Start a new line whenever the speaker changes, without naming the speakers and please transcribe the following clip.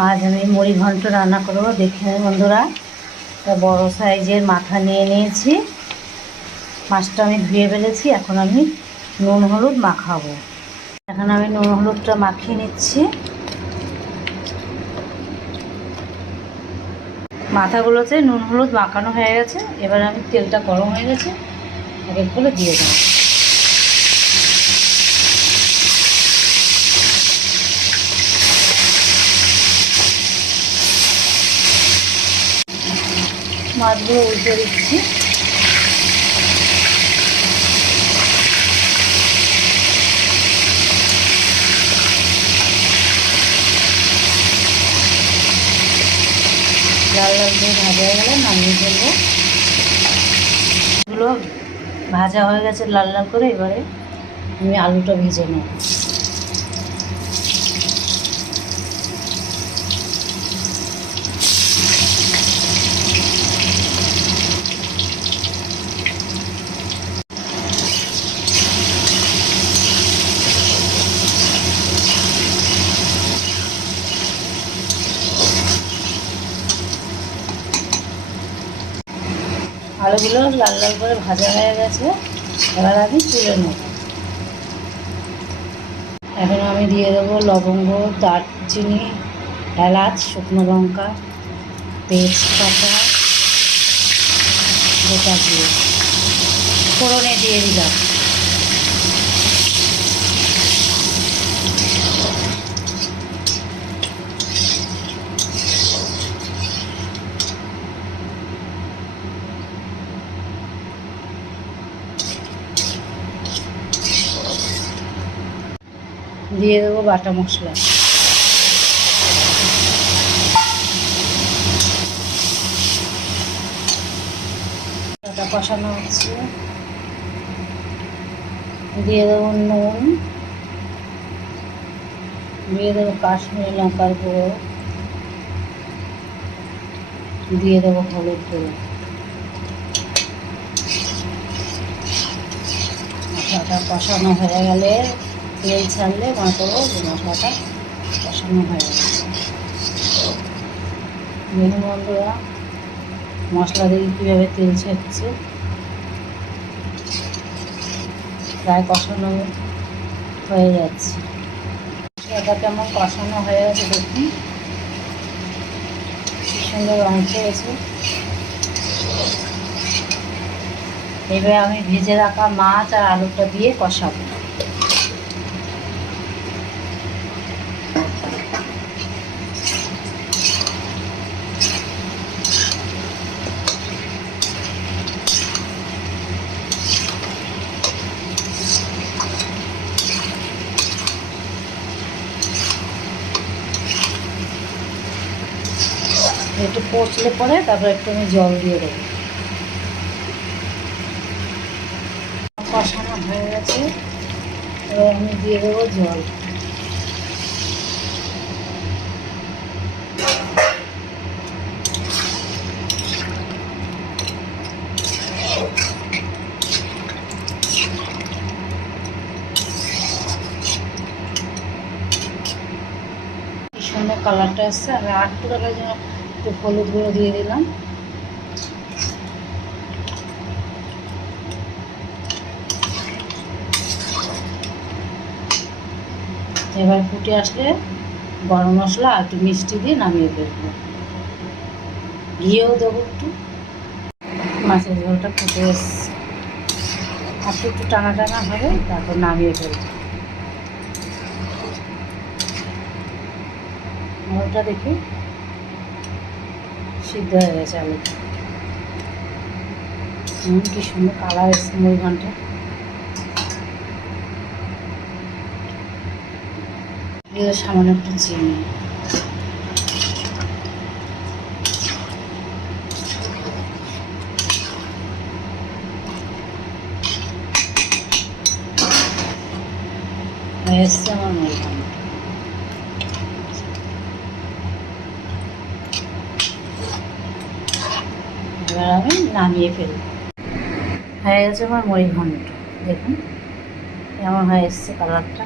আজ আমি মুড়ি ঘন্ট রান্না করব, দেখে বন্ধুরা। একটা বড় সাইজের মাথা নিয়ে নিয়েছি। মাছটা আমি ধুয়ে ফেলেছি, এখন আমি নুন হলুদ মাখাবো। এখন আমি নুন হলুদটা মাখিয়ে নিচ্ছি। মাথাগুলোতে নুন হলুদ মাখানো হয়ে গেছে, এবার আমি তেলটা গরম হয়ে গেছে এক এক করে দিয়ে দেবো। মাছগুলো উল্টে দিচ্ছি লাল লাল দিয়ে ভাজা হয়ে গেলে নামিয়ে ফেলব। এগুলো ভাজা হয়ে গেছে লাল লাল করে, এবারে আমি আলুটা ভেজে নেব। আলুগুলো লাল লাল করে ভাজা হয়ে গেছে। এবার আমি তুলে নেব। এখন আমি দিয়ে দেবো লবঙ্গ, দারচিনি, এলাচ, শুকনো লঙ্কা, তেজপাতা, গোটা দিয়ে। ফোড়নে দিয়ে দিলাম। দিয়ে দেবো বাটা মশলা। বাটা কষানো হচ্ছে। দিয়ে দেবো নুন। দিয়ে দেবো কাশ্মীরি লঙ্কার গুঁড়ো। দিয়ে দেবো হলুদ গুঁড়ো। মশলাটা কষানো হয়ে গেলে তেল ছাড়লে যে মশলাটা কষানো হয়ে গেছে। দেখুন বন্ধুরা, মশলা দিয়ে কীভাবে তেল ছেড়ছে। প্রায় কষানো হয়ে যাচ্ছে। মশলাটা কেমন কষানো হয়ে গেছে দেখুন। সুন্দর রং খেয়েছে এবার আমি ভেজে রাখা মাছ আর আলুটা দিয়ে কষাবো। একটু পচলে পরে তারপর একটু আমি জল দিয়ে দেবো। কষানো হয়ে গেছে, এবার আমি দিয়ে দেবো জল। সুন্দর কালারটা আসছে আমি আটটু কালার জন্য একটু হলুদ গুঁড়ো দিয়ে দিলাম। এবার ফুটে আসলে গরম মশলা আর একটু মিষ্টি দিয়ে নামিয়ে ফেলব। ঘিয়েও দেবো একটু। মাছের ঝোলটা ফুটে এসছে আর একটু টানা টানা হবে, তারপর নামিয়ে ফেলব। আলুটা দেখি। সিদ্ধ হয়ে গেছে হুম, কি সুন্দর কালার এসছে দিয়ে সামান্য একটু চিনি হয়ে এসছে আমার মুড়ি ঘণ্টা এবার আমি নামিয়ে ফেলব হয়ে গেছে আমার মরিঘণ্ট দেখুন কেমন হয়ে এসছে কালারটা